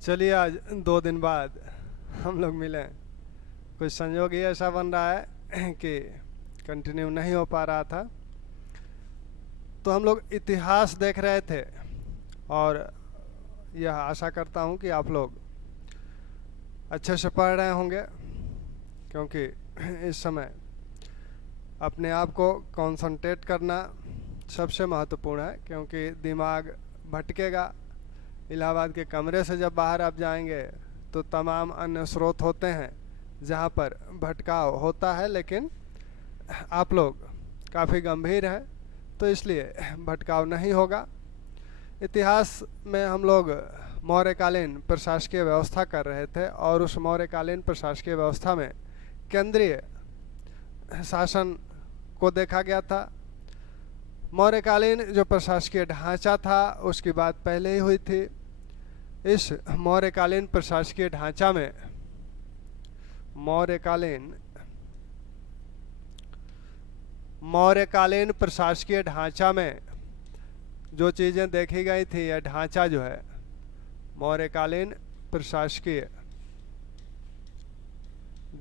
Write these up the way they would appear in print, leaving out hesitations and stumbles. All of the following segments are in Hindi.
चलिए आज 2 दिन बाद हम लोग मिले। कुछ संयोग ही ऐसा बन रहा है कि कंटिन्यू नहीं हो पा रहा था। तो हम लोग इतिहास देख रहे थे और यह आशा करता हूँ कि आप लोग अच्छे से पढ़ रहे होंगे, क्योंकि इस समय अपने आप को कंसंट्रेट करना सबसे महत्वपूर्ण है, क्योंकि दिमाग भटकेगा। इलाहाबाद के कमरे से जब बाहर आप जाएंगे तो तमाम अन्य स्रोत होते हैं जहाँ पर भटकाव होता है, लेकिन आप लोग काफ़ी गंभीर हैं तो इसलिए भटकाव नहीं होगा। इतिहास में हम लोग मौर्यकालीन प्रशासकीय व्यवस्था कर रहे थे और उस मौर्यकालीन प्रशासकीय व्यवस्था में केंद्रीय शासन को देखा गया था। मौर्यकालीन जो प्रशासकीय ढांचा था उसकी बात पहले ही हुई थी। इस मौर्यकालीन प्रशासकीय ढांचा में मौर्यकालीन प्रशासकीय ढांचा में जो चीज़ें देखी गई थी, यह ढांचा जो है मौर्यकालीन प्रशासकीय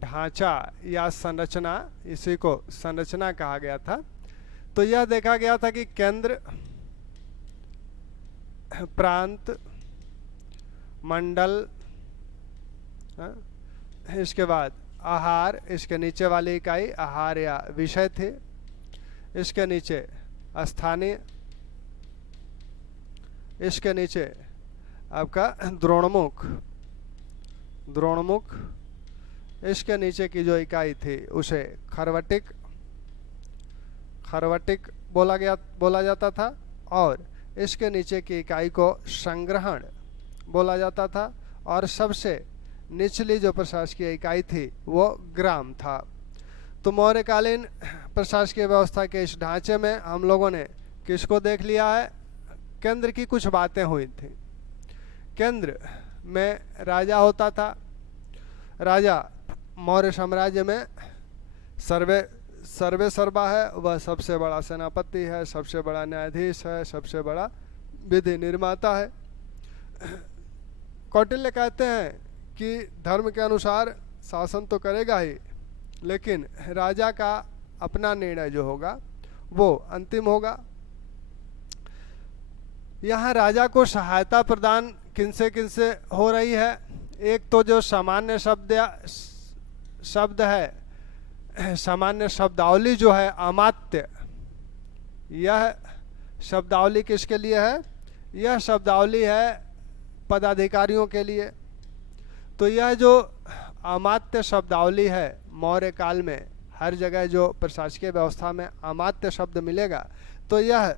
ढांचा या संरचना, इसी को संरचना कहा गया था। तो यह देखा गया था कि केंद्र, प्रांत, मंडल, इसके बाद आहार, इसके नीचे वाली इकाई आहार या विषय थी, इसके नीचे स्थानीय, इसके नीचे आपका द्रोणमुख, इसके नीचे की जो इकाई थी उसे खरवटिक बोला जाता था, और इसके नीचे की इकाई को संग्रहण बोला जाता था, और सबसे निचली जो प्रशासकीय इकाई थी वो ग्राम था। तो मौर्यकालीन प्रशासकीय व्यवस्था के इस ढांचे में हम लोगों ने किसको देख लिया है? केंद्र की कुछ बातें हुई थी। केंद्र में राजा होता था। राजा मौर्य साम्राज्य में सर्वे सर्वा है, वह सबसे बड़ा सेनापति है, सबसे बड़ा न्यायाधीश है, सबसे बड़ा विधि निर्माता है। कौटिल्य कहते हैं कि धर्म के अनुसार शासन तो करेगा ही, लेकिन राजा का अपना निर्णय जो होगा वो अंतिम होगा। यहाँ राजा को सहायता प्रदान किनसे किनसे हो रही है? एक तो जो सामान्य शब्द है, सामान्य शब्दावली जो है अमात्य, यह शब्दावली किसके लिए है? यह शब्दावली है पदाधिकारियों के लिए। तो यह जो अमात्य शब्दावली है, मौर्य काल में हर जगह जो प्रशासकीय व्यवस्था में अमात्य शब्द मिलेगा, तो यह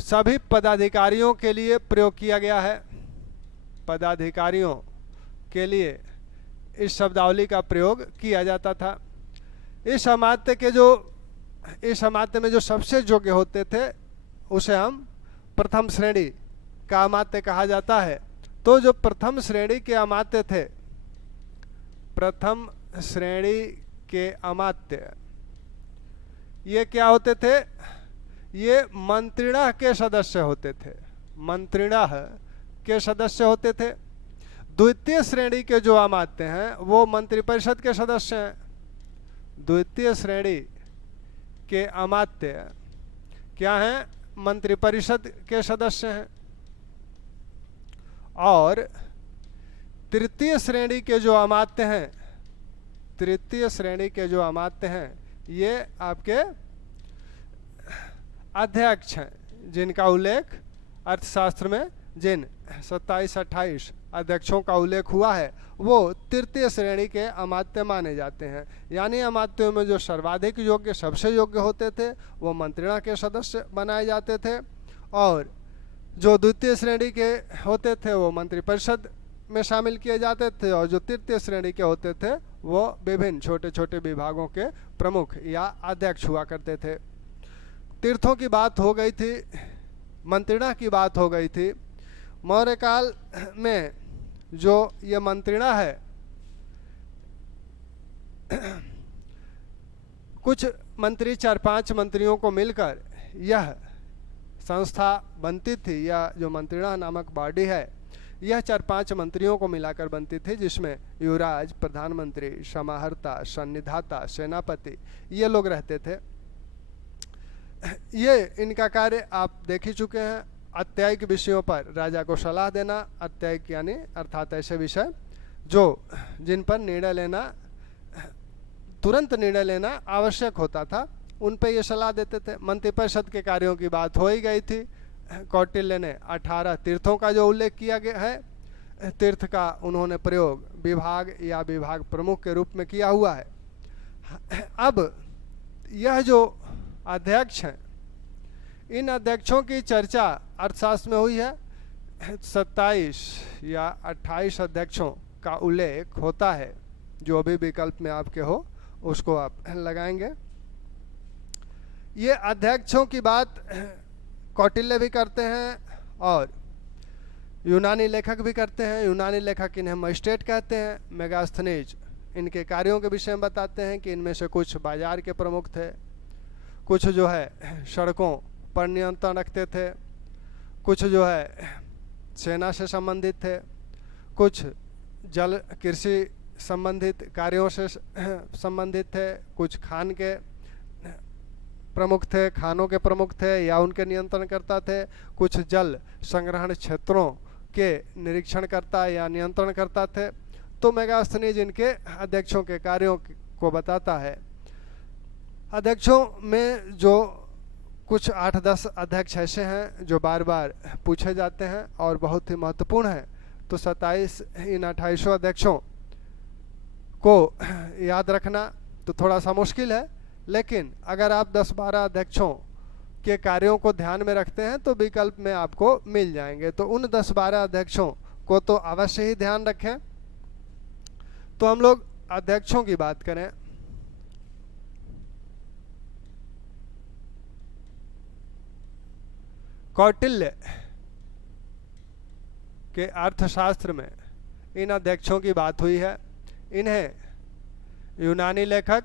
सभी पदाधिकारियों के लिए प्रयोग किया गया है। पदाधिकारियों के लिए इस शब्दावली का प्रयोग किया जाता था। इस अमात्य में जो सबसे योग्य होते थे उसे हम प्रथम श्रेणी का अमात्य कहा जाता है। तो जो प्रथम श्रेणी के अमात्य थे, प्रथम श्रेणी के अमात्य, ये क्या होते थे? ये मंत्रिणः के सदस्य होते थे। मंत्रिणः के सदस्य होते थे। द्वितीय श्रेणी के जो अमात्य हैं वो मंत्रिपरिषद के सदस्य हैं। द्वितीय श्रेणी के अमात्य क्या हैं? मंत्रिपरिषद के सदस्य हैं। और तृतीय श्रेणी के जो अमात्य हैं, तृतीय श्रेणी के जो अमात्य हैं, ये आपके अध्यक्ष हैं, जिनका उल्लेख अर्थशास्त्र में जिन 27-28 अध्यक्षों का उल्लेख हुआ है वो तृतीय श्रेणी के अमात्य माने जाते हैं। यानी अमात्यों में जो सर्वाधिक योग्य, सबसे योग्य होते थे वो मंत्रिणा के सदस्य बनाए जाते थे, और जो द्वितीय श्रेणी के होते थे वो मंत्रिपरिषद में शामिल किए जाते थे, और जो तृतीय श्रेणी के होते थे वो विभिन्न छोटे छोटे विभागों के प्रमुख या अध्यक्ष हुआ करते थे। तीर्थों की बात हो गई थी, मंत्रिणा की बात हो गई थी। मौर्य काल में जो ये मंत्रिणा है, कुछ मंत्री 4-5 मंत्रियों को मिलकर यह संस्था बनती थी, या जो मंत्रिणा नामक बॉडी है यह 4-5 मंत्रियों को मिलाकर बनती थी, जिसमें युवराज, प्रधानमंत्री, समाहर्ता, सन्निधाता, सेनापति ये लोग रहते थे। ये इनका कार्य आप देख ही चुके हैं। आत्यायिक विषयों पर राजा को सलाह देना, आत्यायिक यानी अर्थात ऐसे विषय जिन पर निर्णय लेना, तुरंत निर्णय लेना आवश्यक होता था, उन पे ये सलाह देते थे। मंत्रिपरिषद के कार्यों की बात हो ही गई थी। कौटिल्य ने 18 तीर्थों का जो उल्लेख किया गया है, तीर्थ का उन्होंने प्रयोग विभाग या विभाग प्रमुख के रूप में किया हुआ है। अब यह जो अध्यक्ष हैं, इन अध्यक्षों की चर्चा अर्थशास्त्र में हुई है। 27 या 28 अध्यक्षों का उल्लेख होता है। जो भी विकल्प में आपके हो उसको आप लगाएंगे। ये अध्यक्षों की बात कौटिल्य भी करते हैं और यूनानी लेखक भी करते हैं। यूनानी लेखक इन्हें मजिस्ट्रेट कहते हैं। मेगास्थनीज इनके कार्यों के विषय में बताते हैं कि इनमें से कुछ बाजार के प्रमुख थे, कुछ जो है सड़कों पर नियंत्रण रखते थे, कुछ जो है सेना से संबंधित थे, कुछ जल कृषि संबंधित कार्यों से संबंधित थे, कुछ खान के प्रमुख थे, खानों के प्रमुख थे या उनके नियंत्रण करता थे, कुछ जल संग्रहण क्षेत्रों के निरीक्षण करता या नियंत्रण करता थे। तो मेगास्थनीज इनके अध्यक्षों के कार्यों को बताता है। अध्यक्षों में जो कुछ 8-10 अध्यक्ष ऐसे हैं जो बार बार पूछे जाते हैं और बहुत ही महत्वपूर्ण हैं। तो 27 इन 28 अध्यक्षों को याद रखना तो थोड़ा सा मुश्किल है, लेकिन अगर आप 10-12 अध्यक्षों के कार्यों को ध्यान में रखते हैं तो विकल्प में आपको मिल जाएंगे। तो उन 10-12 अध्यक्षों को तो अवश्य ही ध्यान रखें। तो हम लोग अध्यक्षों की बात करें। कौटिल्य के अर्थशास्त्र में इन अध्यक्षों की बात हुई है। इन्हें यूनानी लेखक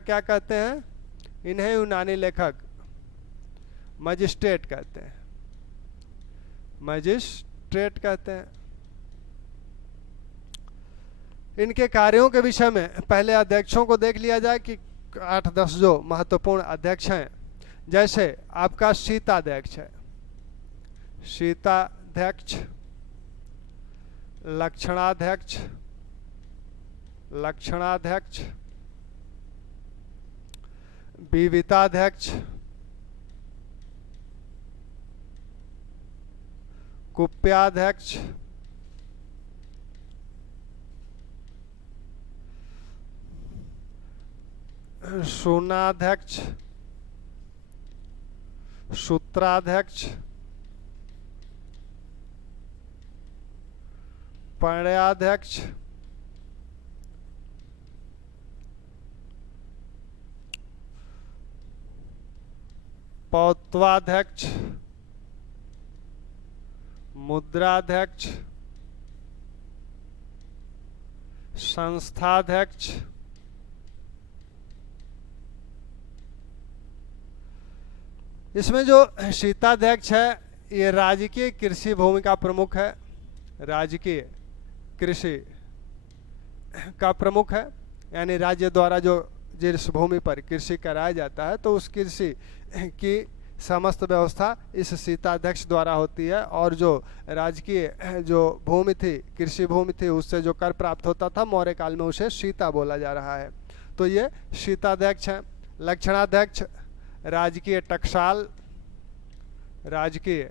क्या कहते हैं? इन्हें यूनानी लेखक मजिस्ट्रेट कहते हैं। मजिस्ट्रेट कहते हैं। इनके कार्यों के विषय में पहले अध्यक्षों को देख लिया जाए कि 8-10 जो महत्वपूर्ण अध्यक्ष हैं, जैसे आपका शीताध्यक्ष है, शीताध्यक्ष, लक्षणाध्यक्ष, विविताध्यक्ष, कुप्याध्यक्ष, शून्याध्यक्ष, सूत्राध्यक्ष, पर्याध्यक्ष, पौत्वाध्यक्ष, मुद्राध्यक्ष, संस्थाध्यक्ष, इसमें जो शीताध्यक्ष है ये राजकीय कृषि भूमि का प्रमुख है। राजकीय कृषि का प्रमुख है, यानी राज्य द्वारा जो जिस भूमि पर कृषि कराया जाता है तो उस कृषि की समस्त व्यवस्था इस शीताध्यक्ष द्वारा होती है। और जो राजकीय जो भूमि थी, कृषि भूमि थी, उससे जो कर प्राप्त होता था मौर्य काल में उसे शीता बोला जा रहा है। तो ये शीताध्यक्ष है। लक्षणाध्यक्ष राजकीय टकसाल, राजकीय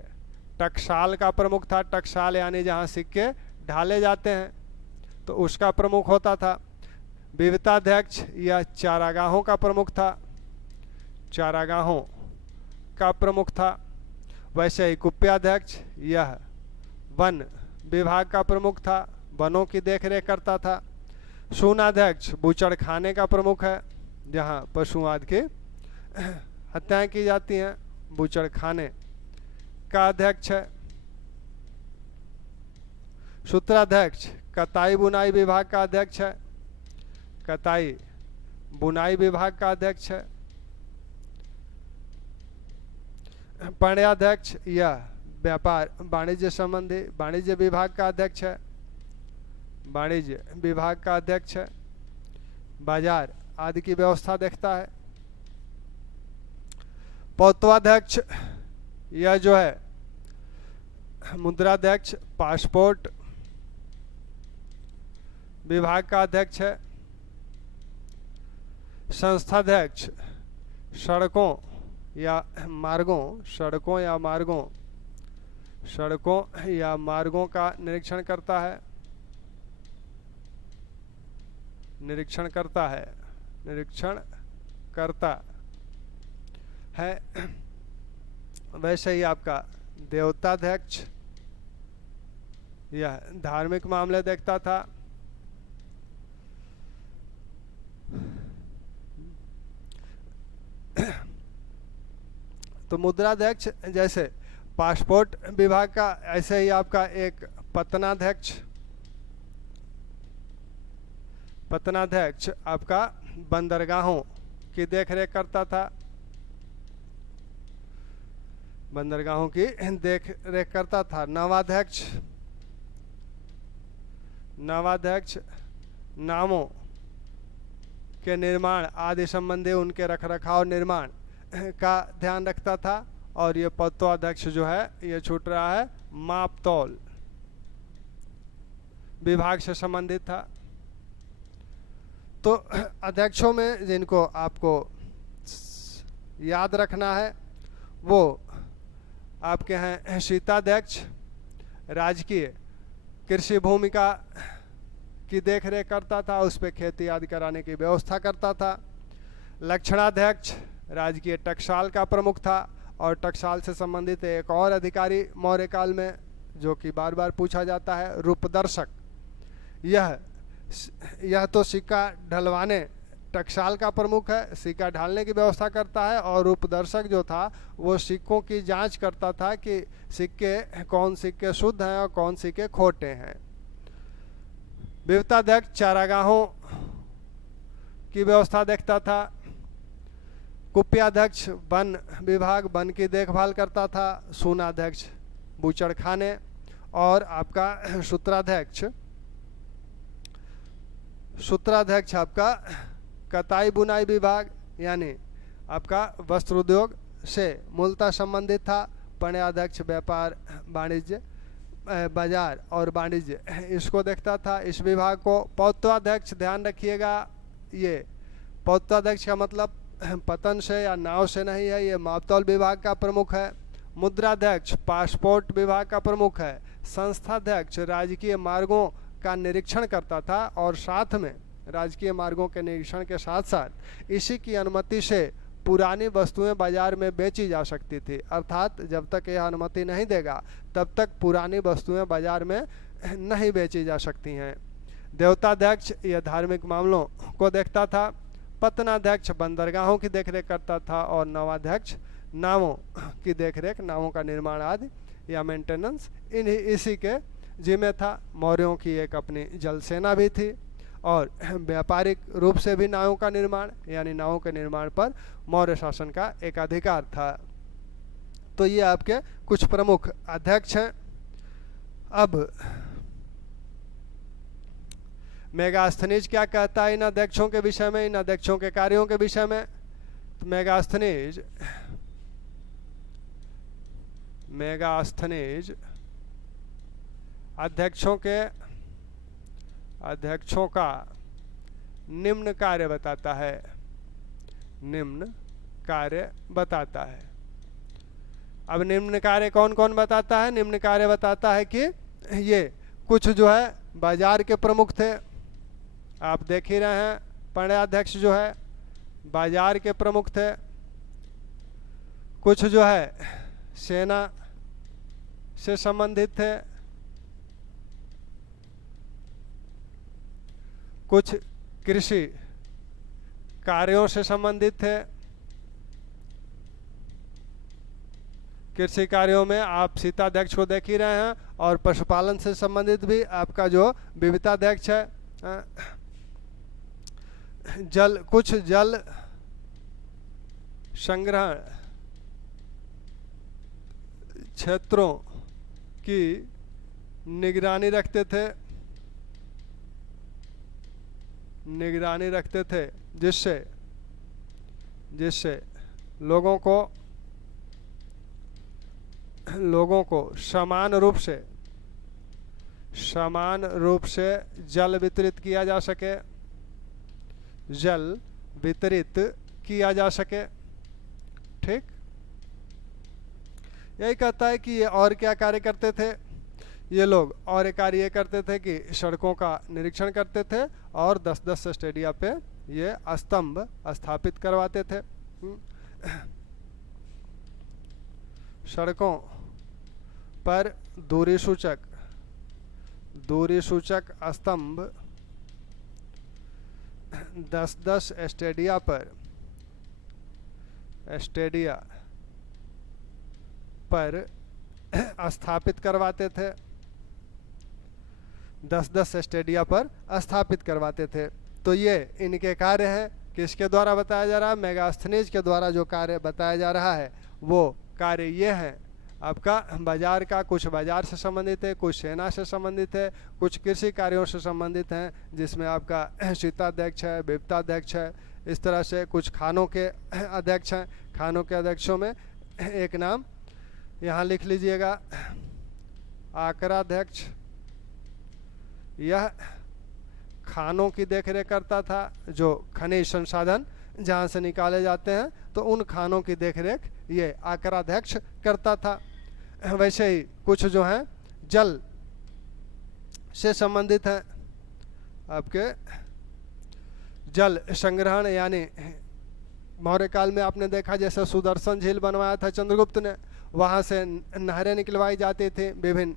टकसाल का प्रमुख था। टकसाल यानी जहाँ सिक्के ढाले जाते हैं तो उसका प्रमुख होता था। विविताध्यक्ष या चारागाहों का प्रमुख था, चारागाहों का प्रमुख था। वैसे ही कुप्याध्यक्ष यह वन विभाग का प्रमुख था, वनों की देखरेख करता था। शून्याध्यक्ष बूचड़ खाने का प्रमुख है, जहाँ पशु आदि की हत्याएं की जाती हैं, बूचड़ खाने का अध्यक्ष है। सूत्राध्यक्ष कताई बुनाई विभाग का अध्यक्ष है, कताई बुनाई विभाग का अध्यक्ष है। पर्याध्यक्ष यह व्यापार वाणिज्य संबंधी वाणिज्य विभाग का अध्यक्ष है, वाणिज्य विभाग का अध्यक्ष है, बाजार आदि की व्यवस्था देखता है। पौत्वाध्यक्ष यह जो है मुद्राध्यक्ष पासपोर्ट विभाग का अध्यक्ष है। संस्थाध्यक्ष सड़कों या मार्गों का निरीक्षण करता है, निरीक्षण करता है। वैसे ही आपका देवताध्यक्ष यह धार्मिक मामले देखता था। तो मुद्राध्यक्ष जैसे पासपोर्ट विभाग का, ऐसे ही आपका एक पत्तनाध्यक्ष आपका बंदरगाहों की देखरेख करता था, बंदरगाहों की देखरेख करता था। नवाध्यक्ष नामों के निर्माण आदि संबंधी उनके रखरखाव निर्माण का ध्यान रखता था। और ये पौत्वाध्यक्ष जो है ये छूट रहा है, माप तौल विभाग से संबंधित था। तो अध्यक्षों में जिनको आपको याद रखना है वो आपके हैं शीताध्यक्ष, राजकीय कृषि भूमिका की देखरेख करता था, उस पर खेती आदि कराने की व्यवस्था करता था। लक्षणाध्यक्ष राजकीय टकसाल का प्रमुख था, और टकसाल से संबंधित एक और अधिकारी मौर्य काल में जो कि बार बार पूछा जाता है, रूपदर्शक। यह तो सिक्का ढलवाने टकसाल का प्रमुख है, सिक्का ढालने की व्यवस्था करता है, और रूपदर्शक जो था वो सिक्कों की जांच करता था कि कौन सिक्के शुद्ध हैं और कौन सिक्के खोटे हैं। वित्ताध्यक्ष चारागाहों की व्यवस्था देखता था। कुप्याध्यक्ष वन विभाग वन की देखभाल करता था। सूनाध्यक्ष बूचड़खाने, और आपका सूत्राध्यक्ष आपका कताई बुनाई विभाग, यानी आपका वस्त्र उद्योग से मूलतः संबंधित था। पण्याध्यक्ष व्यापार वाणिज्य बाजार और वाणिज्य इसको देखता था, इस विभाग को। पौत्वाध्यक्ष ध्यान रखिएगा, ये पौत्वाध्यक्ष का मतलब पतन से या नाव से नहीं है, ये मापतौल विभाग का प्रमुख है। मुद्राध्यक्ष पासपोर्ट विभाग का प्रमुख है। संस्थाध्यक्ष राजकीय मार्गों का निरीक्षण करता था, और साथ में राजकीय मार्गों के निरीक्षण के साथ साथ इसी की अनुमति से पुरानी वस्तुएं बाजार में बेची जा सकती थी। अर्थात जब तक यह अनुमति नहीं देगा तब तक पुरानी वस्तुएं बाजार में नहीं बेची जा सकती हैं। देवताध्यक्ष यह धार्मिक मामलों को देखता था। पत्तनाध्यक्ष बंदरगाहों की देखरेख करता था, और नवाध्यक्ष नावों की देखरेख, नावों का निर्माण आदि या मेंटेनेंस इसी के जिम्मे था। मौर्यों की एक अपनी जल सेना भी थी, और व्यापारिक रूप से भी नावों का निर्माण, यानी नावों के निर्माण पर मौर्य शासन का एक अधिकार था। तो ये आपके कुछ प्रमुख अध्यक्ष हैं। अब मेगास्थनीज क्या कहता है इन अध्यक्षों के विषय में, इन अध्यक्षों के कार्यों के विषय में? तो मेगास्थनीज अध्यक्षों का निम्न कार्य बताता है। अब निम्न कार्य कौन कौन बताता है? निम्न कार्य बताता है कि ये कुछ जो है बाजार के प्रमुख थे, आप देख ही रहे हैं। पण्याध्यक्ष जो है बाजार के प्रमुख थे। कुछ जो है सेना से संबंधित थे, कुछ कृषि कार्यों से संबंधित थे। कृषि कार्यों में आप शीताध्यक्ष को देख ही रहे हैं, और पशुपालन से संबंधित भी आपका जो विविताध्यक्ष है। कुछ जल संग्रहण क्षेत्रों की निगरानी रखते थे, जिससे लोगों को समान रूप से जल वितरित किया जा सके। ठीक, यही कहता है कि ये और क्या कार्य करते थे ये लोग, और एक कार्य ये करते थे कि सड़कों का निरीक्षण करते थे और 10-10 स्टेडिया पे ये स्तंभ स्थापित करवाते थे। सड़कों पर दूरी सूचक स्तंभ 10-10 स्टेडिया पर स्थापित करवाते थे। 10-10 स्टेडिया पर स्थापित करवाते थे। तो ये इनके कार्य हैं। किसके द्वारा बताया जा रहा है? मेगास्थनीज के द्वारा जो कार्य बताया जा रहा है वो कार्य ये है आपका बाजार का। कुछ बाजार से संबंधित है, कुछ सेना से संबंधित है, कुछ कृषि कार्यों से संबंधित हैं, जिसमें आपका शीताध्यक्ष है, वित्ताध्यक्ष है, इस तरह से कुछ खानों के अध्यक्ष हैं। खानों के अध्यक्षों में एक नाम यहाँ लिख लीजिएगा, आकराध्यक्ष। यह खानों की देखरेख करता था, जो खनिज संसाधन जहाँ से निकाले जाते हैं, तो उन खानों की देखरेख ये आकराध्यक्ष करता था। वैसे ही कुछ जो हैं जल से संबंधित हैं, आपके जल संग्रहण, यानी मौर्य काल में आपने देखा जैसे सुदर्शन झील बनवाया था चंद्रगुप्त ने, वहाँ से नहरें निकलवाई जाती थी विभिन्न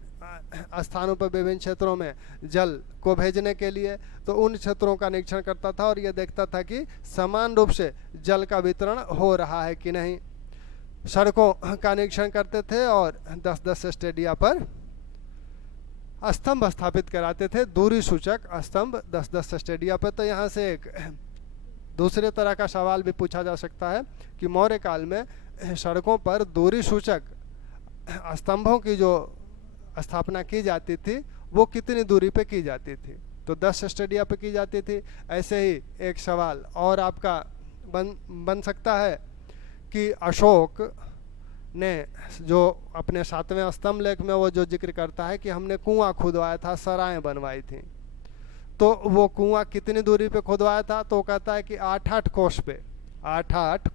स्थानों पर, विभिन्न क्षेत्रों में जल को भेजने के लिए। तो उन क्षेत्रों का निरीक्षण करता था और ये देखता था कि समान रूप से जल का वितरण हो रहा है कि नहीं। सड़कों का निरीक्षण करते थे और 10-10 स्टेडिया पर स्तंभ स्थापित कराते थे, दूरी सूचक स्तंभ 10-10 स्टेडिया पर। तो यहाँ से एक दूसरे तरह का सवाल भी पूछा जा सकता है कि मौर्य काल में सड़कों पर दूरी सूचक स्तंभों की जो स्थापना की जाती थी वो कितनी दूरी पे की जाती थी? तो 10 स्टेडिया पे की जाती थी। ऐसे ही एक सवाल और आपका बन सकता है कि अशोक ने जो अपने 7वें स्तंभ लेख में वो जो जिक्र करता है कि हमने कुआं खुदवाया था, सराएं बनवाई थी, तो वो कुआं कितनी दूरी पे खुदवाया था? तो कहता है कि 8-8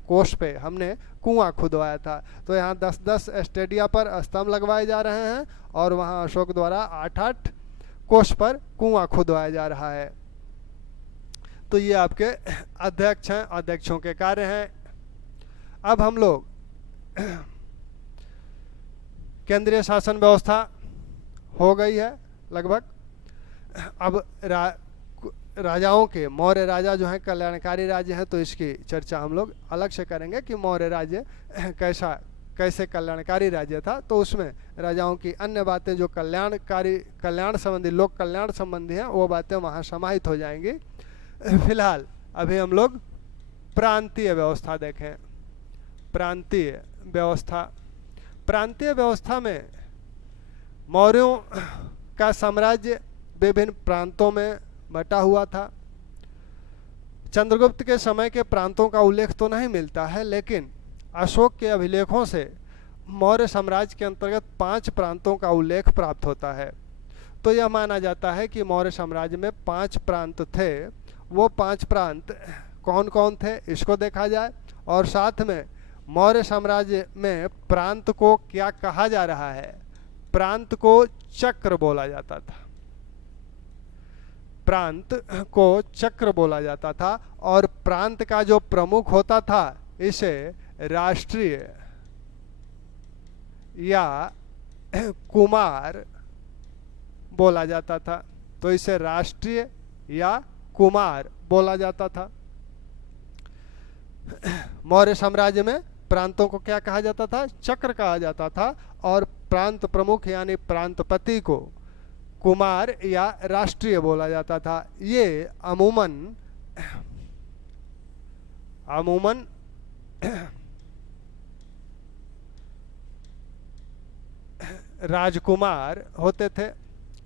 कोस पे हमने कुआं खुदवाया था। तो यहाँ 10-10 स्टेडिया पर स्तंभ लगवाए जा रहे हैं और वहाँ अशोक द्वारा 8-8 कोस पर कुआं खुदवाया जा रहा है। तो ये आपके अध्यक्ष हैं, अध्यक्षों के कार्य हैं। अब हम लोग केंद्रीय शासन व्यवस्था हो गई है लगभग। अब राजाओं के, मौर्य राजा जो हैं कल्याणकारी राज्य हैं, तो इसकी चर्चा हम लोग अलग से करेंगे कि मौर्य राज्य कैसे कल्याणकारी राज्य था। तो उसमें राजाओं की अन्य बातें जो कल्याण संबंधी, लोक कल्याण संबंधी हैं, वो बातें वहाँ समाहित हो जाएंगी। फिलहाल अभी हम लोग प्रांतीय व्यवस्था देखें। प्रांतीय व्यवस्था में मौर्यों का साम्राज्य विभिन्न प्रांतों में बटा हुआ था। चंद्रगुप्त के समय के प्रांतों का उल्लेख तो नहीं मिलता है, लेकिन अशोक के अभिलेखों से मौर्य साम्राज्य के अंतर्गत 5 प्रांतों का उल्लेख प्राप्त होता है। तो यह माना जाता है कि मौर्य साम्राज्य में 5 प्रांत थे। वो 5 प्रांत कौन कौन थे इसको देखा जाए, और साथ में मौर्य साम्राज्य में प्रांत को क्या कहा जा रहा है। प्रांत को चक्र बोला जाता था, प्रांत को चक्र बोला जाता था, और प्रांत का जो प्रमुख होता था इसे राष्ट्रीय या कुमार बोला जाता था। तो इसे राष्ट्रीय या कुमार बोला जाता था। मौर्य साम्राज्य में प्रांतों को क्या कहा जाता था? चक्र कहा जाता था, और प्रांत प्रमुख यानी प्रांतपति को कुमार या राष्ट्रीय बोला जाता था। ये अमूमन राजकुमार होते थे,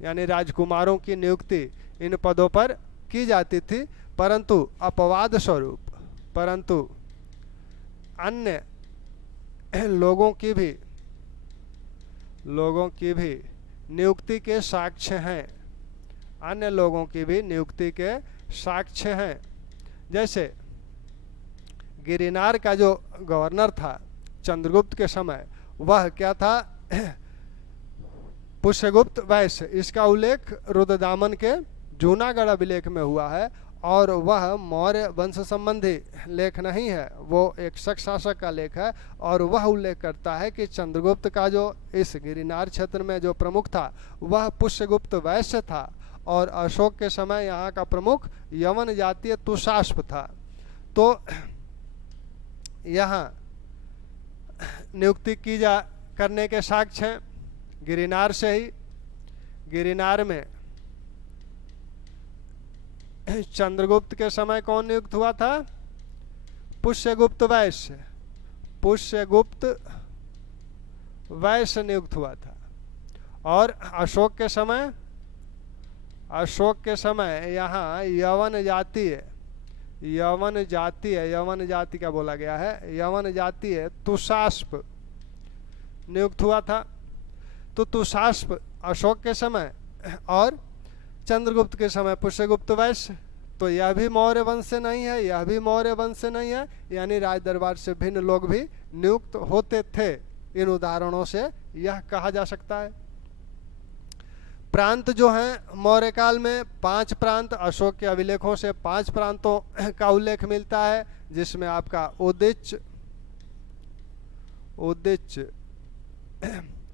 यानी राजकुमारों की नियुक्ति इन पदों पर की जाती थी, परंतु अपवाद स्वरूप, परंतु अन्य लोगों की भी नियुक्ति के साक्ष्य हैं, अन्य लोगों की भी नियुक्ति के साक्ष्य हैं। जैसे गिरिनार का जो गवर्नर था चंद्रगुप्त के समय, वह क्या था? पुष्यगुप्त वैश्य। इसका उल्लेख रुद्रदामन के जूनागढ़ अभिलेख में हुआ है, और वह मौर्य वंश संबंधी लेख नहीं है, वो एक शक शासक का लेख है। और वह उल्लेख करता है कि चंद्रगुप्त का जो इस गिरिनार क्षेत्र में जो प्रमुख था वह पुष्यगुप्त वैश्य था, और अशोक के समय यहाँ का प्रमुख यवन जातीय तुषास्प था। तो यहाँ नियुक्ति करने के साक्ष्य हैं गिरिनार से ही। गिरिनार में चंद्रगुप्त के समय कौन नियुक्त हुआ था? पुष्यगुप्त वैश्य। पुष्यगुप्त वैश्य नियुक्त हुआ था। और अशोक के समय यहाँ यवन जाति का बोला गया है, यवन जातीय तुषास्प नियुक्त हुआ था। तो तुषास्प अशोक के समय और चंद्रगुप्त के समय पुष्यगुप्त वैश्य। तो यह भी मौर्य वंश से नहीं है, यह भी मौर्य वंश से नहीं है, यानी राज दरबार से भिन्न लोग भी नियुक्त होते थे। इन उदाहरणों से यह कहा जा सकता है। प्रांत जो हैं मौर्य काल में 5 प्रांत, अशोक के अभिलेखों से 5 प्रांतों का उल्लेख मिलता है, जिसमें आपका उदिच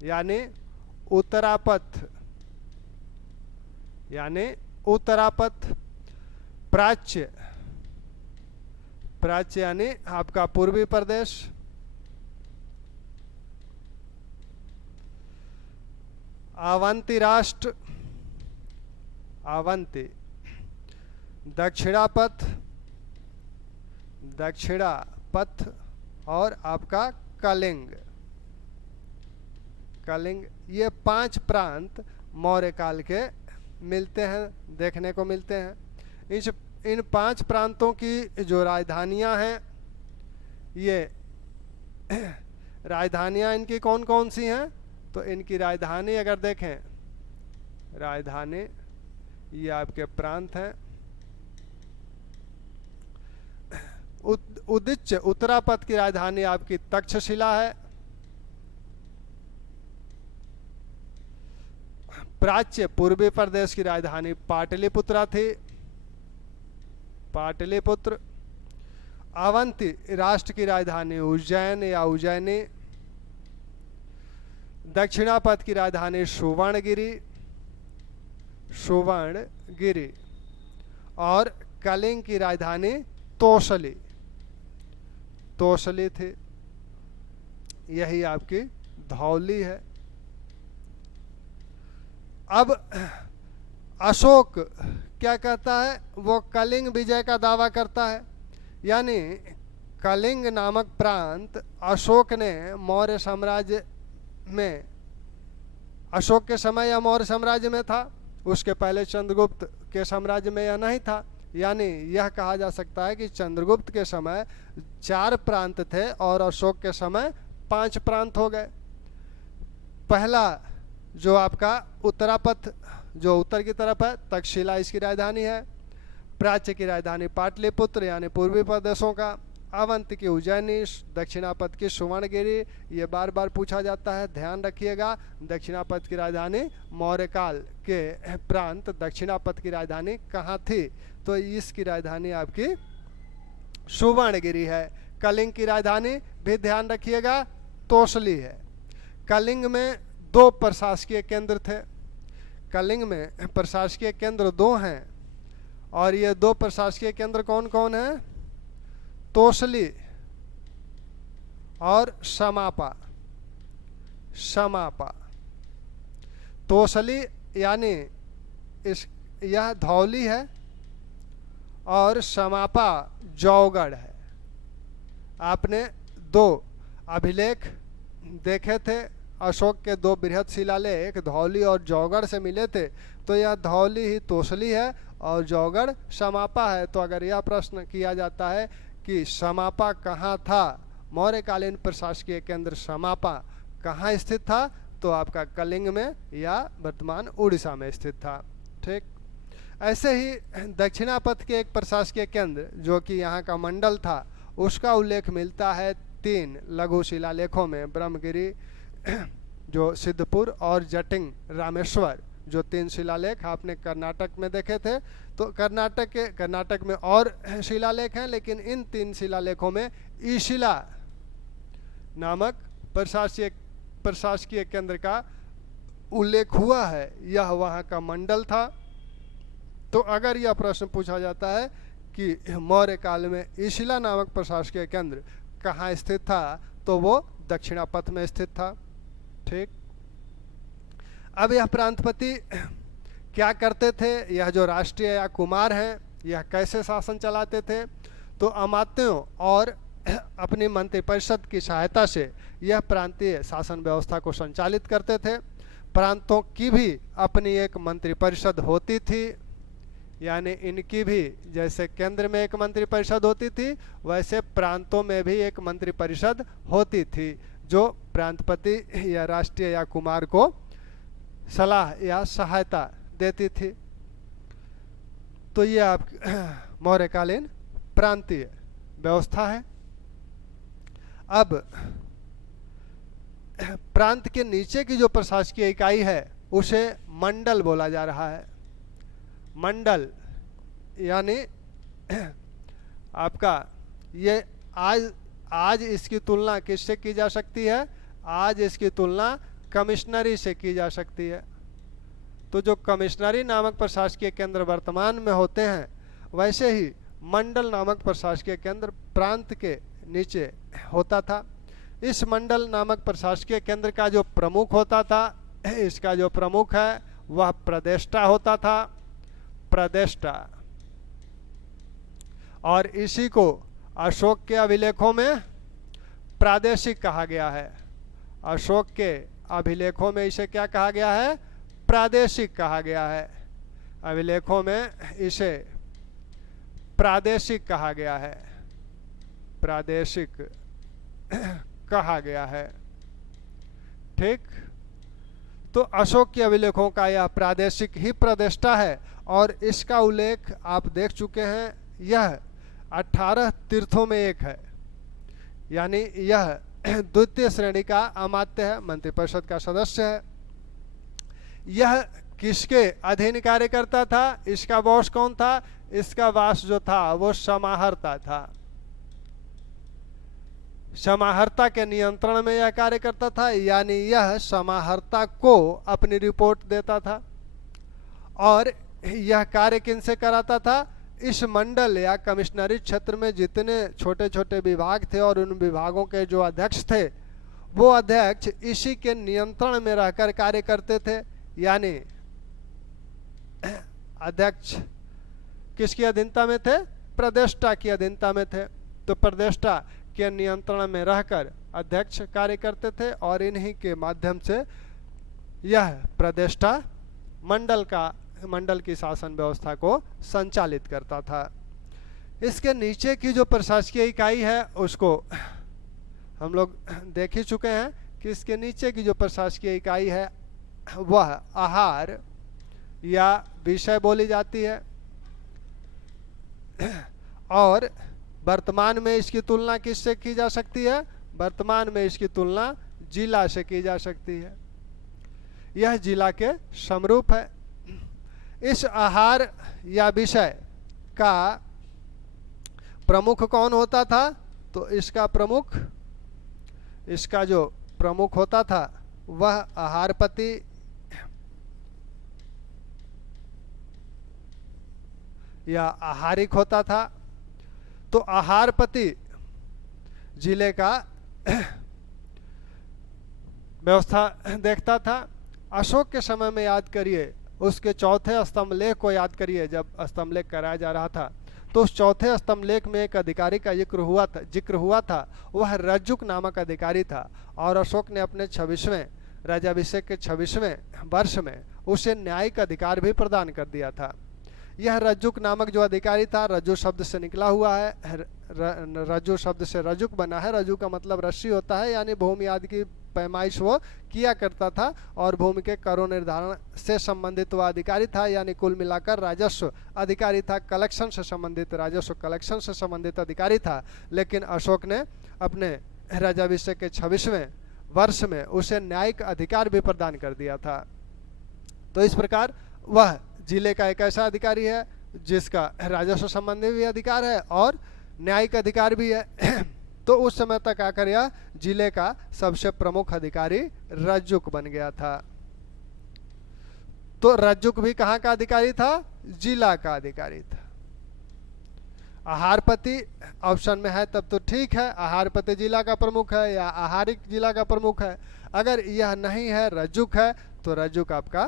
यानी उत्तरापथ, प्राच्य यानी आपका पूर्वी प्रदेश, अवंती राष्ट्र, दक्षिणापथ और आपका कलिंग। ये 5 प्रांत मौर्य काल के मिलते हैं, देखने को मिलते हैं। इन 5 प्रांतों की जो राजधानियां हैं, ये राजधानियां इनकी कौन कौन सी हैं? तो इनकी राजधानी अगर देखें, राजधानी ये आपके प्रांत हैं। उदिच उत्तरापथ की राजधानी आपकी तक्षशिला है। प्राच्य पूर्वी प्रदेश की राजधानी पाटलिपुत्रा थी, पाटलिपुत्र। अवंती राष्ट्र की राजधानी उज्जैन या उज्जैनी। दक्षिणापथ की राजधानी सुवर्णगिरी। और कलिंग की राजधानी तोसली थी। यही आपकी धौली है। अब अशोक क्या कहता है? वो कलिंग विजय का दावा करता है, यानी कलिंग नामक प्रांत अशोक ने मौर्य साम्राज्य में, अशोक के समय यह मौर्य साम्राज्य में था, उसके पहले चंद्रगुप्त के साम्राज्य में यह नहीं था। यानी यह कहा जा सकता है कि चंद्रगुप्त के समय 4 प्रांत थे और अशोक के समय 5 प्रांत हो गए। पहला जो आपका उत्तरापथ, जो उत्तर की तरफ है, तक्षशिला इसकी राजधानी है। प्राच्य की राजधानी पाटलिपुत्र यानी पूर्वी प्रदेशों का। अवंत की उज्जैनी, दक्षिणापथ की सुवर्णगिरी। ये बार बार पूछा जाता है, ध्यान रखिएगा। दक्षिणापथ की राजधानी मौर्य काल के प्रांत दक्षिणापथ की राजधानी कहाँ थी? तो इसकी राजधानी आपकी सुवर्णगिरी है। कलिंग की राजधानी भी ध्यान रखिएगा, तोसली है। कलिंग में 2 प्रशासकीय केंद्र थे। कलिंग में प्रशासकीय केंद्र 2 हैं, और ये 2 प्रशासकीय केंद्र कौन कौन हैं? तोसली और समापा। तोसली यानी यह धौली है, और समापा जौगढ़ है। आपने 2 अभिलेख देखे थे अशोक के दो बृहद शिलालेख धौली और जौगढ़ से मिले थे, तो यह धौली ही तोसली है और जौगढ़ समापा है। तो अगर यह प्रश्न किया जाता है कि समापा कहाँ था, मौर्यकालीन प्रशासकीय केंद्र समापा कहाँ स्थित था, तो आपका कलिंग में या वर्तमान उड़ीसा में स्थित था। ठीक, ऐसे ही दक्षिणापथ के एक प्रशासकीय केंद्र जो कि यहाँ का मंडल था, उसका उल्लेख मिलता है 3 लघु शिलालेखों में, ब्रह्मगिरी जो सिद्धपुर और जटिंग रामेश्वर, जो 3 शिलालेख आपने कर्नाटक में देखे थे। तो कर्नाटक में और शिलालेख हैं, लेकिन इन 3 शिलालेखों में ईशिला नामक प्रशासकीय केंद्र का उल्लेख हुआ है, यह वहाँ का मंडल था। तो अगर यह प्रश्न पूछा जाता है कि मौर्य काल में ईशिला नामक प्रशासकीय केंद्र कहाँ स्थित था, तो वो दक्षिणापथ में स्थित था। ठीक, अब यह प्रांतपति क्या करते थे, यह जो राष्ट्रीय या कुमार हैं, यह कैसे शासन चलाते थे, तो अमात्यों और अपनी मंत्रिपरिषद की सहायता से यह प्रांतीय शासन व्यवस्था को संचालित करते थे। प्रांतों की भी अपनी एक मंत्रिपरिषद होती थी, यानी इनकी भी जैसे केंद्र में एक मंत्रिपरिषद होती थी, वैसे प्रांतों में भी एक मंत्रिपरिषद होती थी, जो प्रांतपति या राष्ट्रीय या कुमार को सलाह या सहायता देती थी। तो ये आप मौर्यकालीन प्रांतीय व्यवस्था है। अब प्रांत के नीचे की जो प्रशासकीय इकाई है उसे मंडल बोला जा रहा है। मंडल यानी आपका ये आज इसकी तुलना किससे की जा सकती है, आज इसकी तुलना कमिश्नरी से की जा सकती है। तो जो कमिश्नरी नामक प्रशासकीय केंद्र वर्तमान में होते हैं, वैसे ही मंडल नामक प्रशासकीय केंद्र प्रांत के नीचे होता था। इस मंडल नामक प्रशासकीय केंद्र का जो प्रमुख होता था, इसका जो प्रमुख है वह प्रदेष्टा होता था, प्रदेष्टा। और इसी को अशोक के अभिलेखों में प्रादेशिक कहा गया है। अशोक के अभिलेखों में इसे क्या कहा गया है, प्रादेशिक कहा गया है। अभिलेखों में इसे प्रादेशिक कहा गया है, प्रादेशिक कहा गया है। ठीक, तो अशोक के अभिलेखों का यह प्रादेशिक ही प्रदेष्टा है और इसका उल्लेख आप देख चुके हैं। यह 18 तीर्थों में एक है, यानी यह द्वितीय श्रेणी का अमात्य है, मंत्रिपरिषद का सदस्य है। यह किसके अधीन कार्य करता था, इसका बॉस कौन था, इसका बॉस जो था वो समाहर्ता था। समाहर्ता के नियंत्रण में यह कार्य करता था, यानी यह समाहर्ता को अपनी रिपोर्ट देता था। और यह कार्य किनसे कराता था, इस मंडल या कमिश्नरी क्षेत्र में जितने छोटे छोटे विभाग थे और उन विभागों के जो अध्यक्ष थे, वो अध्यक्ष इसी के नियंत्रण में रहकर कार्य करते थे। यानी अध्यक्ष किसकी अधीनता में थे, प्रदेष्टा की अधीनता में थे। तो प्रदेष्टा के नियंत्रण में रहकर अध्यक्ष कार्य करते थे और इन्हीं के माध्यम से यह प्रदेष्टा मंडल की शासन व्यवस्था को संचालित करता था। इसके नीचे की जो प्रशासकीय इकाई है उसको हम लोग देख ही चुके हैं कि इसके नीचे की जो प्रशासकीय इकाई है वह आहार या विषय बोली जाती है। और वर्तमान में इसकी तुलना किससे की जा सकती है, वर्तमान में इसकी तुलना जिला से की जा सकती है। यह जिला के समरूप है। इस आहार या विषय का प्रमुख कौन होता था, तो इसका जो प्रमुख होता था वह आहारपति या आहारिक होता था। तो आहारपति जिले का व्यवस्था देखता था। अशोक के समय में याद करिए, उसके चौथे स्तंभलेख को याद करिए। जब स्तंभलेख कराया जा रहा था तो उस चौथे स्तंभलेख में एक अधिकारी का जिक्र हुआ था। वह रज्जुक नामक अधिकारी था और अशोक ने अपने 26वें राज्याभिषेक के 26वें वर्ष में उसे न्यायिक अधिकार भी प्रदान कर दिया था। यह रज्जुक नामक जो अधिकारी था, रज्जु शब्द से निकला हुआ है, रज्जु शब्द से रजुक बना है। रज्जु का मतलब रस्सी होता है, यानी भूमि आदि की पैमाइश वो किया करता था और भूमि के करों निर्धारण से संबंधित वह अधिकारी था, यानी कुल मिलाकर राजस्व अधिकारी था। कलेक्शन से संबंधित, राजस्व कलेक्शन से संबंधित अधिकारी था। लेकिन अशोक ने अपने राज्याभिषेक के 26वें वर्ष में उसे न्यायिक अधिकार भी प्रदान कर दिया था। तो इस प्रकार वह जिले का एक ऐसा अधिकारी है जिसका राजस्व संबंधी भी अधिकार है और न्यायिक अधिकार भी है। तो उस समय तक आकर यह जिले का सबसे प्रमुख अधिकारी रज्जुक बन गया था। तो रज्जुक भी कहाँ का अधिकारी था? जिला का अधिकारी था। आहारपति ऑप्शन में है तब तो ठीक है, आहारपति जिला का प्रमुख है या आहारिक जिला का प्रमुख है। अगर यह नहीं है, रज्जुक है, तो रज्जुक आपका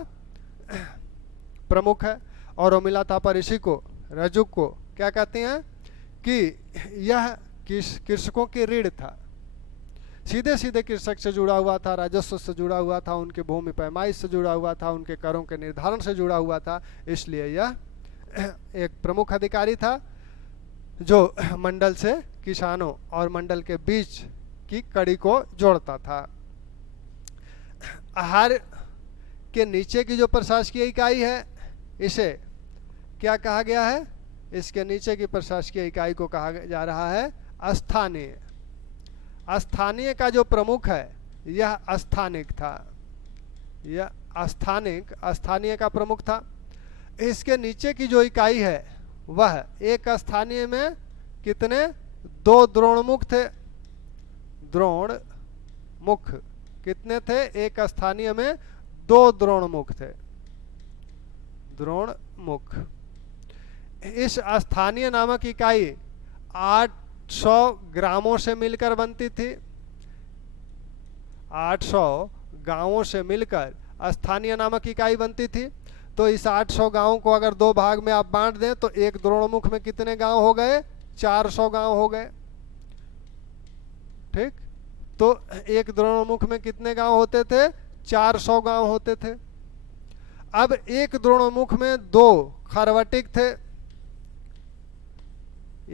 प्रमुख है। और मिला था पर इसी को, रज्जुक को क्या कहते हैं कि यह कृषकों की रीढ़ था, सीधे सीधे कृषक से जुड़ा हुआ था, राजस्व से जुड़ा हुआ था, उनके भूमि पैमाइश से जुड़ा हुआ था, उनके करों के निर्धारण से जुड़ा हुआ था। इसलिए यह एक प्रमुख अधिकारी था जो मंडल से किसानों और मंडल के बीच की कड़ी को जोड़ता था। आहार के नीचे की जो प्रशासकीय इकाई है, इसे क्या कहा गया है? इसके नीचे की प्रशासकीय इकाई को कहा जा रहा है स्थानीय। स्थानीय का जो प्रमुख है यह स्थानिक था, यह स्थानीय का प्रमुख था। इसके नीचे की जो इकाई है वह एक स्थानीय में कितने? 2 द्रोणमुख थे। द्रोणमुख कितने थे? एक स्थानीय में 2 द्रोणमुख थे। द्रोणमुख। इस स्थानीय नामक इकाई 800 ग्रामों से मिलकर बनती थी। 800 गांवों से मिलकर स्थानीय नामक इकाई बनती थी। तो इस 800 गांवों को अगर 2 भाग में आप बांट दें तो एक द्रोणमुख में कितने गांव हो गए? 400 गांव हो गए। ठीक, तो एक द्रोणमुख में कितने गांव होते थे? 400 गांव होते थे। अब एक द्रोणमुख में 2 खरवटिक थे।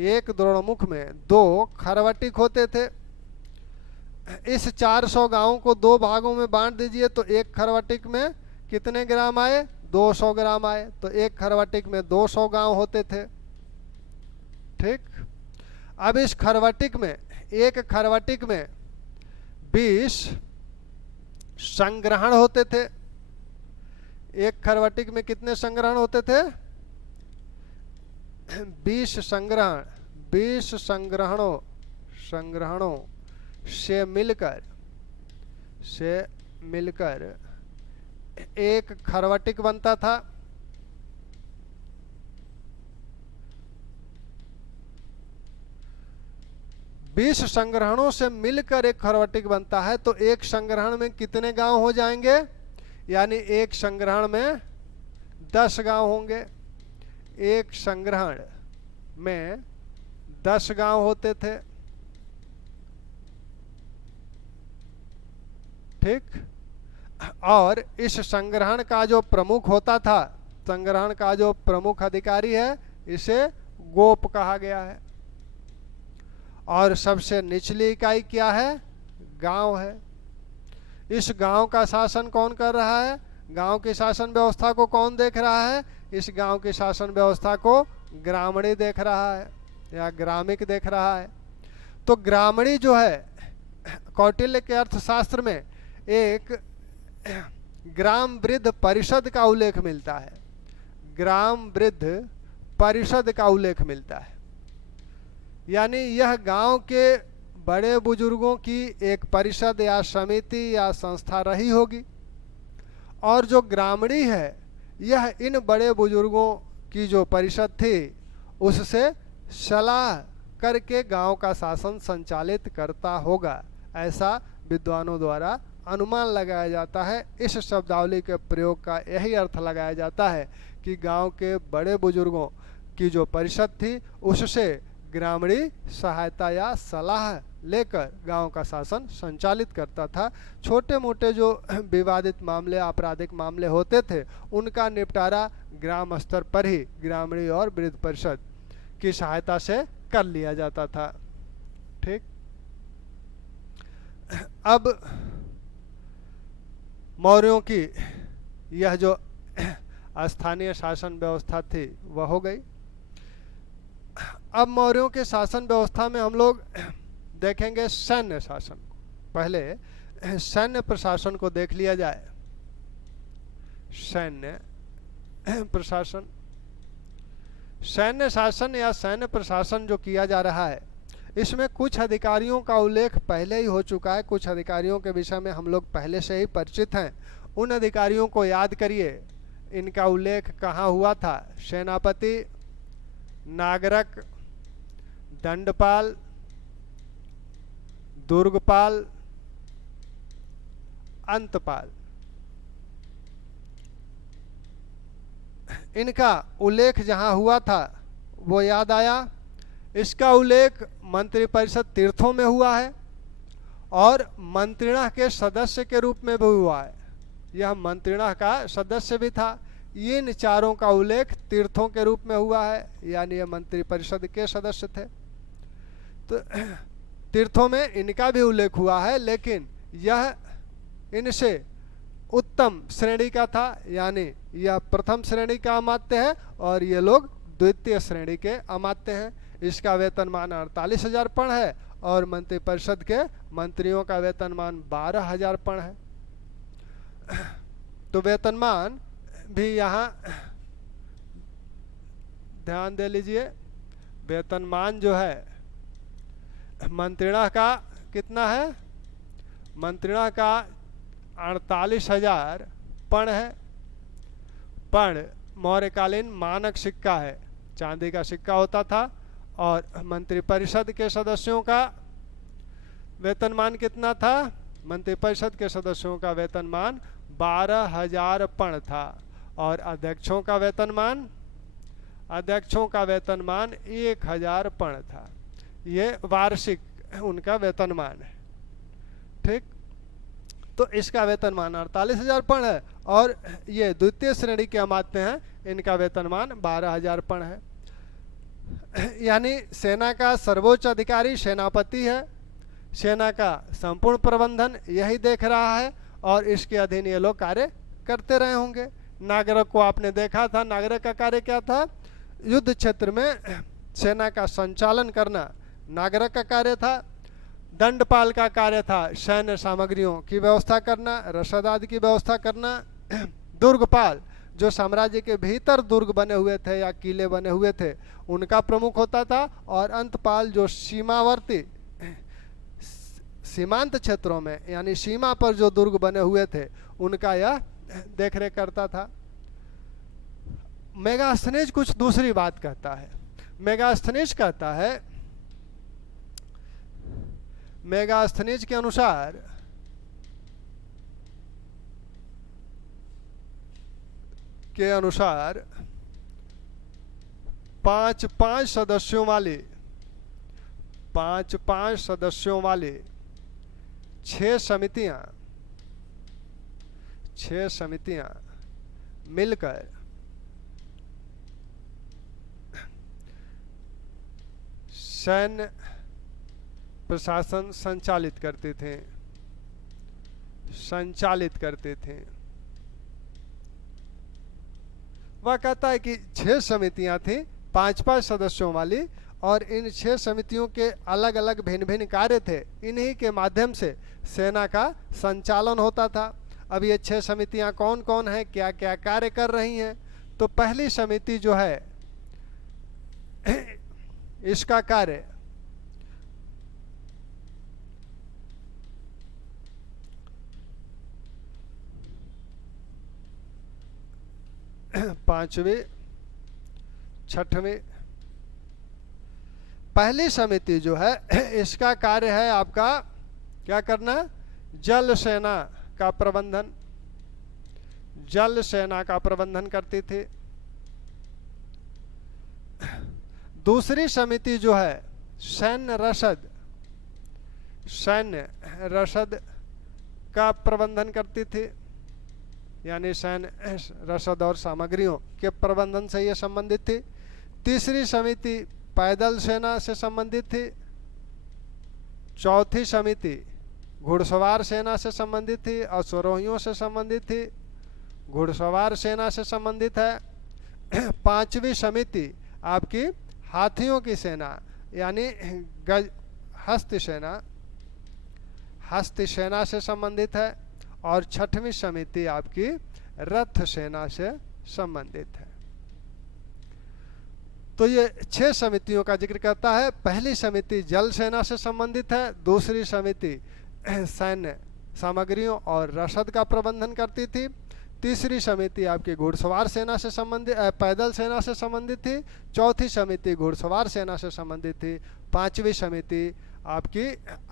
एक द्रोणमुख में 2 खरवटिक होते थे। इस 400 गांवों को 2 भागों में बांट दीजिए तो एक खरवटिक में कितने ग्राम आए? 200 ग्राम आए। तो एक खरवटिक में 200 गांव होते थे। ठीक, अब इस खरवटिक में, एक खरवटिक में 20 संग्रहण होते थे। एक खरवटिक में कितने संग्रहण होते थे? 20 संग्रहण। 20 संग्रहणों से मिलकर एक खरवटिक बनता था। बीस संग्रहणों से मिलकर एक खरवटिक बनता है। तो एक संग्रहण में कितने गांव हो जाएंगे? यानी एक संग्रहण में 10 गांव होंगे। एक संग्रहण में 10 गांव होते थे। ठीक, और इस संग्रहण का जो प्रमुख होता था, संग्रहण का जो प्रमुख अधिकारी है, इसे गोप कहा गया है। और सबसे निचली इकाई क्या है? गांव है। इस गांव का शासन कौन कर रहा है? गांव की शासन व्यवस्था को कौन देख रहा है? इस गांव की शासन व्यवस्था को ग्रामणी देख रहा है या ग्रामिक देख रहा है। तो ग्रामणी जो है, कौटिल्य के अर्थशास्त्र में एक ग्राम वृद्ध परिषद का उल्लेख मिलता है। ग्राम वृद्ध परिषद का उल्लेख मिलता है, यानी यह गांव के बड़े बुजुर्गों की एक परिषद या समिति या संस्था रही होगी। और जो ग्रामणी है, यह इन बड़े बुजुर्गों की जो परिषद थी उससे सलाह करके गांव का शासन संचालित करता होगा, ऐसा विद्वानों द्वारा अनुमान लगाया जाता है। इस शब्दावली के प्रयोग का यही अर्थ लगाया जाता है कि गांव के बड़े बुजुर्गों की जो परिषद थी उससे ग्रामीणी सहायता या सलाह लेकर गांव का शासन संचालित करता था। छोटे मोटे जो विवादित मामले, आपराधिक मामले होते थे, उनका निपटारा ग्राम स्तर पर ही ग्रामीण और वृद्ध परिषद की सहायता से कर लिया जाता था। ठीक। अब मौर्यों की यह जो स्थानीय शासन व्यवस्था थी वह हो गई। अब मौर्यों के शासन व्यवस्था में हम लोग देखेंगे सैन्य शासन को। पहले सैन्य प्रशासन को देख लिया जाए। सैन्य प्रशासन, सैन्य शासन या सैन्य प्रशासन जो किया जा रहा है, इसमें कुछ अधिकारियों का उल्लेख पहले ही हो चुका है। कुछ अधिकारियों के विषय में हम लोग पहले से ही परिचित हैं। उन अधिकारियों को याद करिए, इनका उल्लेख कहाँ हुआ था। सेनापति, नागरक, दंडपाल, दुर्गपाल, अंतपाल, इनका उल्लेख जहां हुआ था वो याद आया। इसका उल्लेख मंत्रिपरिषद तीर्थों में हुआ है और मंत्रिणा के सदस्य के रूप में भी हुआ है। यह मंत्रिणा का सदस्य भी था। इन चारों का उल्लेख तीर्थों के रूप में हुआ है, यानी यह मंत्रिपरिषद के सदस्य थे। तो तीर्थों में इनका भी उल्लेख हुआ है, लेकिन यह इनसे उत्तम श्रेणी का था, यानी यह प्रथम श्रेणी का अमात्य है और ये लोग द्वितीय श्रेणी के अमात्य हैं। इसका वेतनमान 48,000 पण है और मंत्रिपरिषद के मंत्रियों का वेतनमान 12,000 पण है। तो वेतनमान भी यहाँ ध्यान दे लीजिए। वेतनमान जो है मंत्रिणा का कितना है? मंत्रिणा का 48,000 पण है। पण मौर्यकालीन मानक सिक्का है, चांदी का सिक्का होता था। और मंत्रिपरिषद के सदस्यों का वेतनमान कितना था? मंत्रिपरिषद के सदस्यों का वेतनमान 12,000 पण था। और अध्यक्षों का वेतनमान 1,000 पण था। ये वार्षिक उनका वेतनमान है। ठीक। तो इसका वेतनमान 48,000 पण है और ये द्वितीय श्रेणी के अमात्य हैं, इनका वेतनमान 12,000 पण है। यानी सेना का सर्वोच्च अधिकारी सेनापति है। सेना का संपूर्ण प्रबंधन यही देख रहा है और इसके अधीन ये लोग कार्य करते रहे होंगे। नागरिक को आपने देखा था, नागरिक का कार्य क्या था? युद्ध क्षेत्र में सेना का संचालन करना नागरिक का कार्य था। दंडपाल का कार्य था सैन्य सामग्रियों की व्यवस्था करना, रसद आदि की व्यवस्था करना। दुर्गपाल जो साम्राज्य के भीतर दुर्ग बने हुए थे या किले बने हुए थे, उनका प्रमुख होता था। और अंतपाल जो सीमावर्ती सीमांत क्षेत्रों में यानी सीमा पर जो दुर्ग बने हुए थे, उनका यह देखरेख करता था। मेगास्थनीज कुछ दूसरी बात कहता है। मेगास्थनीज कहता है, मेगास्थनीज के अनुसार पांच सदस्यों वाली 6 समितियां मिलकर सैन्य प्रशासन संचालित करते थे। वह कहता है कि 6 समितियां थी 5-5 सदस्यों वाली, और इन 6 समितियों के अलग अलग भिन्न भिन्न कार्य थे। इन्हीं के माध्यम से सेना का संचालन होता था। अब ये 6 समितियां कौन कौन है, क्या क्या कार्य कर रही हैं? तो पहली समिति जो है इसका कार्य पांचवी, छठवीं, पहली समिति जो है इसका कार्य है आपका क्या करना? जल सेना का प्रबंधन। जल सेना का प्रबंधन करती थी। दूसरी समिति जो है सैन्य रसद सैन्य रसद का प्रबंधन करती थी, यानी सैन्य रसद और सामग्रियों के प्रबंधन से ये संबंधित थी। तीसरी समिति पैदल सेना से संबंधित थी। चौथी समिति घुड़सवार सेना से संबंधित थी, अश्वरोहियों से संबंधित थी, घुड़सवार सेना से संबंधित है। पांचवी समिति आपकी हाथियों की सेना यानी हस्ती सेना से संबंधित है। और छठवीं समिति आपकी रथ सेना से संबंधित है। तो ये 6 समितियों का जिक्र करता है। पहली समिति जल सेना से संबंधित है, दूसरी समिति सैन्य सामग्रियों और रसद का प्रबंधन करती थी, तीसरी समिति आपकी घुड़सवार सेना से संबंधित पैदल सेना से संबंधित थी, चौथी समिति घुड़सवार सेना से संबंधित थी, पांचवी समिति आपकी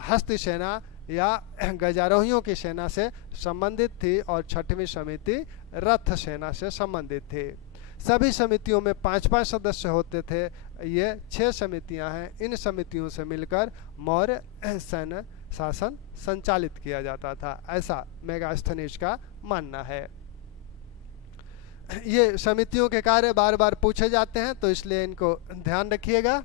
हस्ती सेना या गजारोहियों की सेना से संबंधित थी और छठवीं समिति रथ सेना से संबंधित थी। सभी समितियों में 5-5 सदस्य होते थे। ये 6 समितियां हैं। इन समितियों से मिलकर मौर्य सैन्य शासन संचालित किया जाता था, ऐसा मेगास्थनीज का मानना है। ये समितियों के कार्य बार बार पूछे जाते हैं, तो इसलिए इनको ध्यान रखिएगा।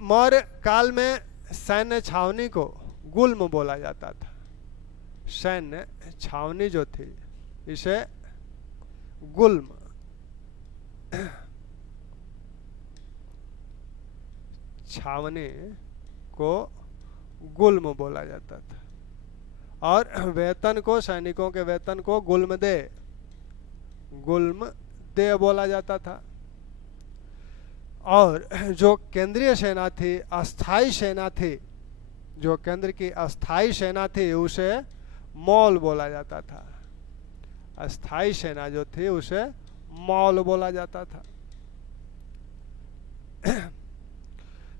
मौर्य काल में सैन्य छावनी को गुल्म बोला जाता था। सैन्य छावनी जो थी इसे गुल्म छावनी को गुल्म बोला जाता था। और वेतन को, सैनिकों के वेतन को गुल्म दे बोला जाता था। और जो केंद्रीय सेना थी, अस्थाई सेना थी, जो केंद्र की अस्थाई सेना थी उसे मौल बोला जाता था। अस्थाई सेना जो थी उसे मौल बोला जाता था।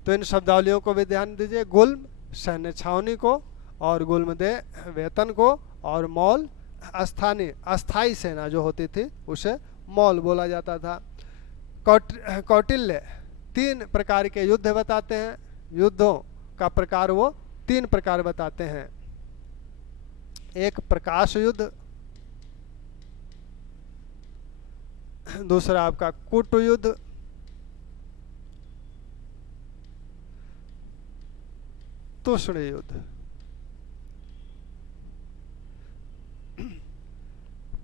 तो इन शब्दावलियों को भी ध्यान दीजिए। गुल्म सैन्य छावनी को, और गुल्मदे वेतन को, और मौल अस्थाई सेना जो होती थी उसे मौल बोला जाता था। कौटिल्य 3 प्रकार के युद्ध बताते हैं। युद्धों का प्रकार वो 3 प्रकार बताते हैं। एक प्रकाश युद्ध, दूसरा आपका कूट युद्ध, तूष्ण युद्ध।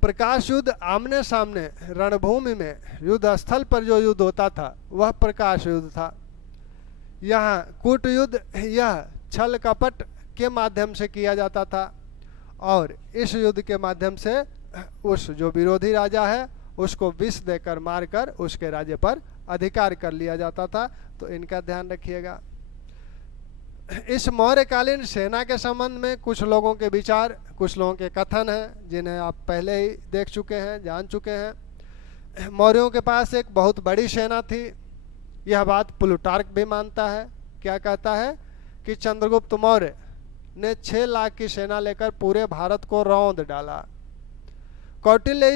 प्रकाश युद्ध आमने सामने रणभूमि में युद्ध स्थल पर जो युद्ध होता था वह प्रकाश युद्ध था। यहाँ कूट युद्ध यह छल कपट के माध्यम से किया जाता था, और इस युद्ध के माध्यम से उस जो विरोधी राजा है उसको विष देकर मारकर उसके राज्य पर अधिकार कर लिया जाता था। तो इनका ध्यान रखिएगा। इस मौर्यकालीन सेना के संबंध में कुछ लोगों के विचार, कुछ लोगों के कथन हैं जिन्हें आप पहले ही देख चुके हैं, जान चुके हैं। मौर्यों के पास एक बहुत बड़ी सेना थी। यह बात प्लूटार्क भी मानता है। क्या कहता है कि चंद्रगुप्त मौर्य ने 6 लाख की सेना लेकर पूरे भारत को रौंद डाला। कौटिल्य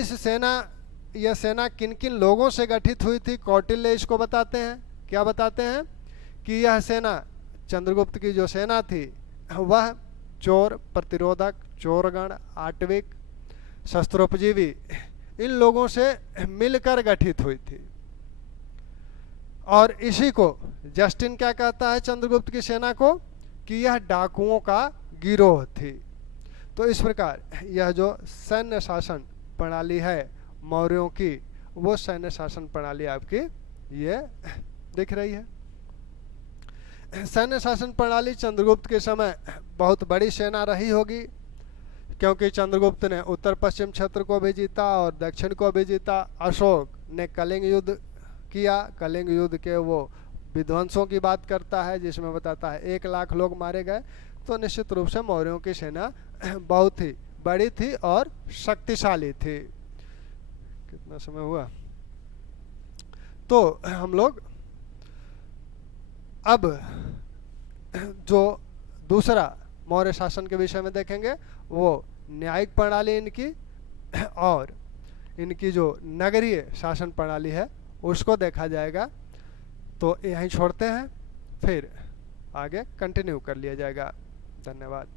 यह सेना किन किन लोगों से गठित हुई थी, कौटिल्य इसको बताते हैं। क्या बताते हैं कि यह सेना, चंद्रगुप्त की जो सेना थी, वह चोर, प्रतिरोधक, चोरगण, आटविक, शस्त्रोपजीवी, इन लोगों से मिलकर गठित हुई थी। और इसी को जस्टिन क्या कहता है चंद्रगुप्त की सेना को, कि यह डाकुओं का गिरोह थी। तो इस प्रकार यह जो सैन्य शासन प्रणाली है मौर्यों की, वो सैन्य शासन प्रणाली आपकी ये दिख रही है। सैन्य शासन प्रणाली चंद्रगुप्त के समय बहुत बड़ी सेना रही होगी, क्योंकि चंद्रगुप्त ने उत्तर पश्चिम क्षेत्र को भी जीता और दक्षिण को भी जीता। अशोक ने कलिंग युद्ध किया। कलिंग युद्ध के वो विध्वंसों की बात करता है जिसमें बताता है 1 लाख लोग मारे गए। तो निश्चित रूप से मौर्यों की सेना बहुत ही बड़ी थी और शक्तिशाली थी। कितना समय हुआ? तो हम लोग अब जो दूसरा मौर्य शासन के विषय में देखेंगे वो न्यायिक प्रणाली इनकी, और इनकी जो नगरीय शासन प्रणाली है उसको देखा जाएगा। तो यहीं छोड़ते हैं, फिर आगे कंटिन्यू कर लिया जाएगा। धन्यवाद।